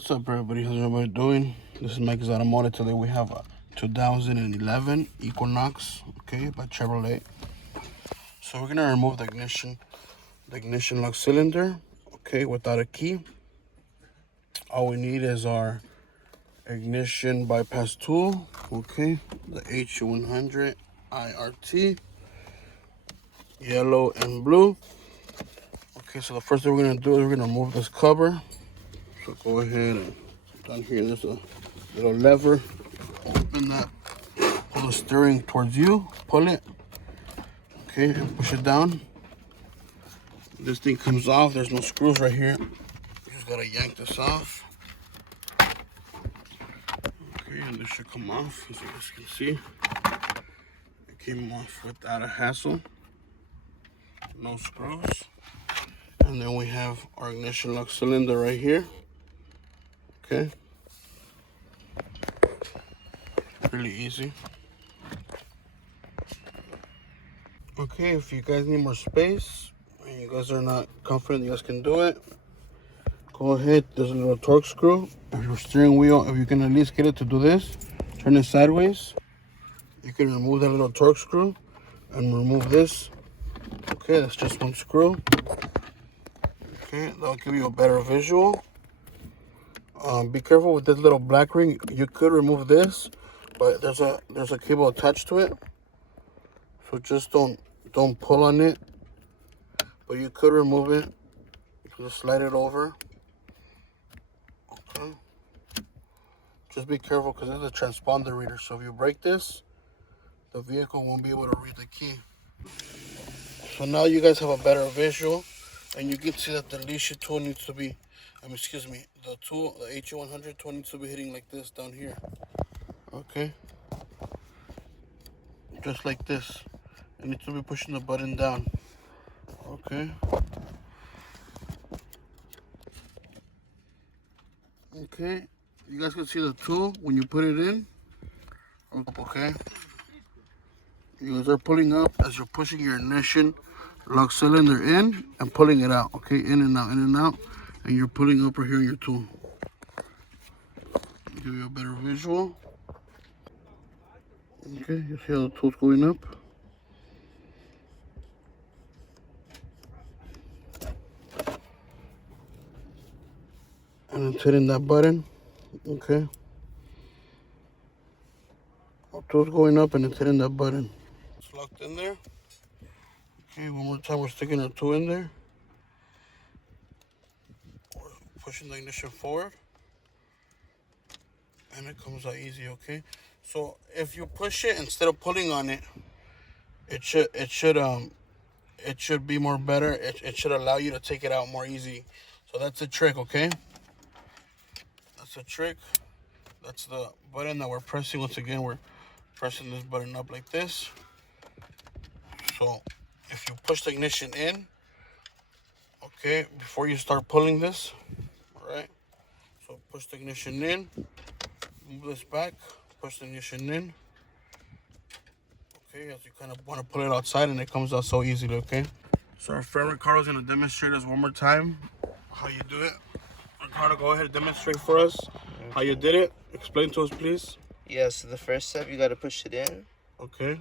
What's up, everybody? How's everybody doing? This is Mike's Automotive. Today we have a 2011 Equinox, okay, by Chevrolet. So we're gonna remove the ignition lock cylinder, okay, without a key. All we need is our ignition bypass tool, okay, the HU100 IRT, yellow and blue. Okay, so the first thing we're gonna do is we're gonna remove this cover. So go ahead and down here there's a little lever. Open that, pull the steering towards you, pull it, okay, and push it down. This thing comes off. There's no screws right here. You just gotta yank this off. Okay, and this should come off, as you guys can see. It came off without a hassle. No screws. And then we have our ignition lock cylinder right here. Okay. Really easy. Okay, if you guys need more space and you guys are not confident you guys can do it, go ahead. There's a little torque screw. If your steering wheel, if you can at least get it to do this, turn it sideways, you can remove that little torque screw and remove this. Okay, that's just one screw. Okay, that'll give you a better visual. Be careful with this little black ring. You could remove this, but there's a cable attached to it, so just don't pull on it. But you could remove it. You can just slide it over. Okay. Just be careful because it's a transponder reader. So if you break this, the vehicle won't be able to read the key. So now you guys have a better visual, and you can see that the leash tool needs to be, the tool, the HU100 tool needs to be hitting like this down here. Okay. Just like this. It needs to be pushing the button down. Okay. Okay. You guys can see the tool when you put it in. Okay. You guys are pulling up as you're pushing your ignition lock cylinder in and pulling it out. Okay, in and out, in and out. And you're pulling up right here in your tool. Give you a better visual. Okay, you see how the tool's going up? And it's hitting that button. Okay. The tool's going up and it's hitting that button. It's locked in there. Okay, one more time, we're sticking our tool in there. We're pushing the ignition forward. And it comes out easy, okay? So if you push it instead of pulling on it, it should be more better. It should allow you to take it out more easy. So that's a trick, okay? That's a trick. That's the button that we're pressing. Once again, we're pressing this button up like this. So if you push the ignition in, okay, before you start pulling this, all right? So push the ignition in, move this back, push the ignition in. Okay, as you kind of want to pull it outside and it comes out so easily, okay? So our friend Ricardo's going to demonstrate us one more time how you do it. Ricardo, go ahead and demonstrate for us how you did it. Explain to us, please. Yeah, so the first step, you got to push it in. Okay.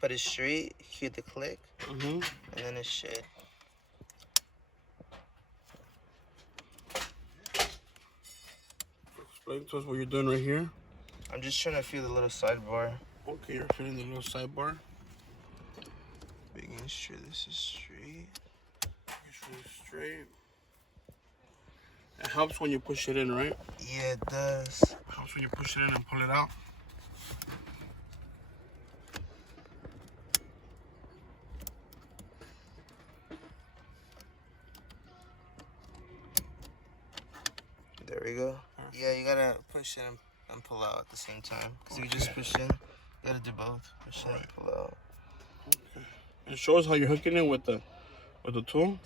Put it straight, hear the click, Mm-hmm. and then it should. Explain to us what you're doing right here. I'm just trying to feel the little sidebar. Okay, you're feeling the little sidebar. Making sure this is straight. Make sure it's straight. It helps when you push it in, right? Yeah, it does. It helps when you push it in and pull it out. There we go. Yeah, you gotta push in and pull out at the same time. Because if you just push in, you gotta do both. Push in and pull out. Okay. And show us how you're hooking it with the tool.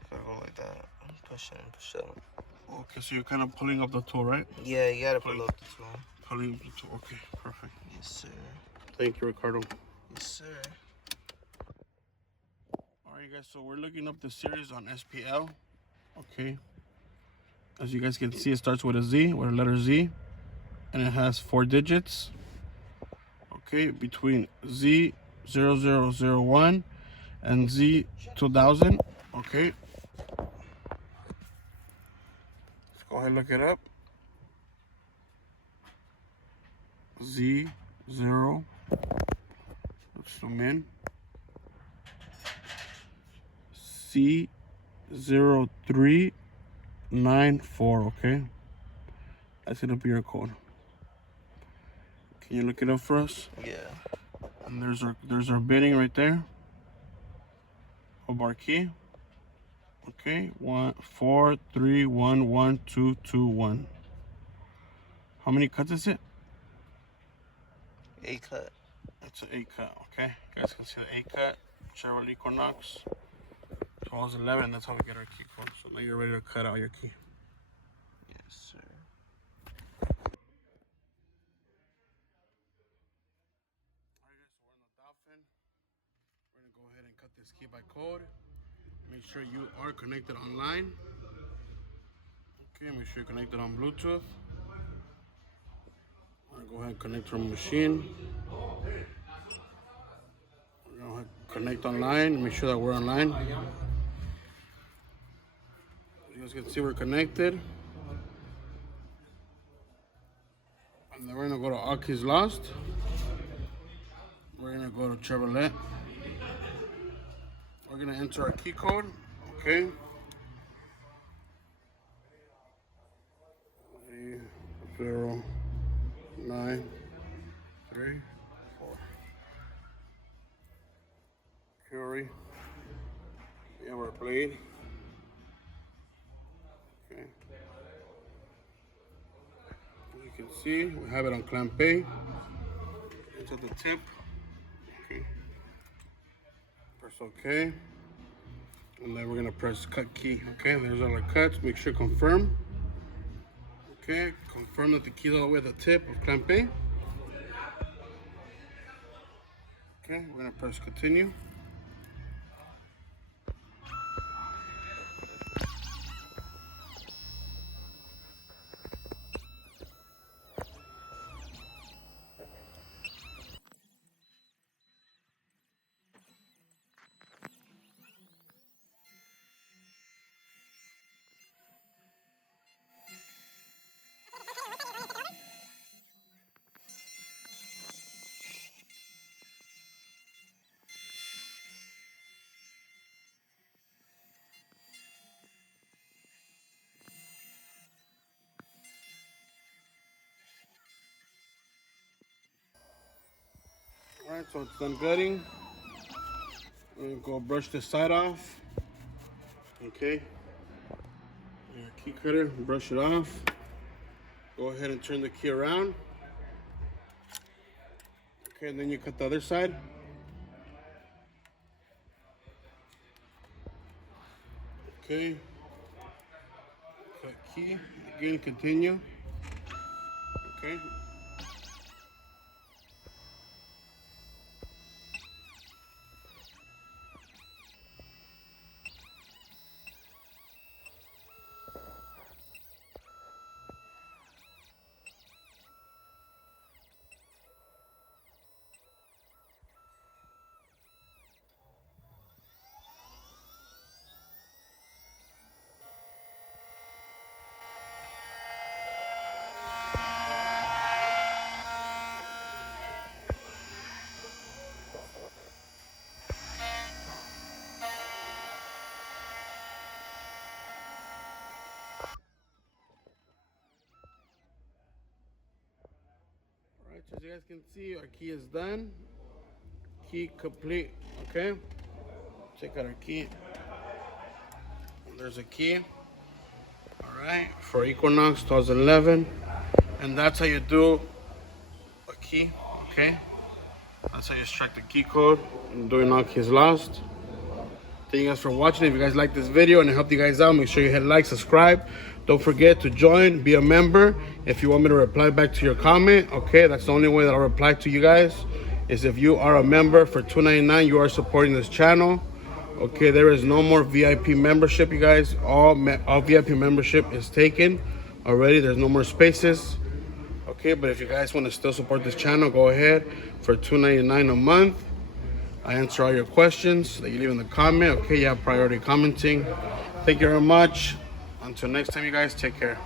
If I go like that, push in and push out. Okay, so you're kind of pulling up the tool, right? Yeah, you gotta pull up the tool. Pulling up the tool. Okay, perfect. Yes, sir. Thank you, Ricardo. Yes, sir. guys, so we're looking up the series on SPL. Okay. As you guys can see, it starts with a Z, with a letter Z. And it has 4 digits. Okay, between Z0001 and Z2000. Okay. Let's go ahead and look it up. Z0. Let's zoom in. C0394. Okay. That's gonna be our code. Can you look it up for us? Yeah. And there's our bidding right there of our key. Okay, 143112221. How many cuts is it? 8 cut. It's an 8 cut. Okay, you guys can see the 8 cut Chevrolet Equinox 1211. That's how we get our key code. So now you're ready to cut out your key. Yes, sir. Alright guys, so we're in the Dolphin. We're gonna go ahead and cut this key by code. Make sure you are connected online. Okay, make sure you're connected on Bluetooth. We're gonna go ahead and connect to our machine. We're gonna connect online, make sure that we're online. You guys can see we're connected. And then we're gonna go to All Keys Lost. We're gonna go to Chevrolet. We're gonna enter our key code, okay? 09334. Curie. We have our blade. Okay. As you can see, we have it on clamp A. It's at the tip. Okay. Press OK. And then we're gonna press cut key. Okay, there's all our cuts. Make sure confirm. Okay, confirm that the key's all the way at the tip of clamp A. Okay, we're gonna press continue. Alright, so it's done gutting. We're gonna go brush this side off. Okay. Your key cutter, brush it off. Go ahead and turn the key around. Okay, and then you cut the other side. Okay. Cut key. Again, continue. Okay. Alright, so as you guys can see, our key is done. Key complete, okay? Check out our key. There's a key. Alright, for Equinox 2011. And that's how you do a key, okay? That's how you extract the key code and doing All Keys Lost. Thank you guys for watching. If you guys like this video and it helped you guys out, make sure you hit like, subscribe. Don't forget to join, be a member. If you want me to reply back to your comment, okay, that's the only way that I'll reply to you guys, is if you are a member for $2.99, you are supporting this channel. Okay, there is no more VIP membership, you guys. All VIP membership is taken already. There's no more spaces. Okay, but if you guys want to still support this channel, go ahead for $2.99 a month. I answer all your questions that you leave in the comment. Okay, you have priority commenting. Thank you very much. Until next time, you guys, take care.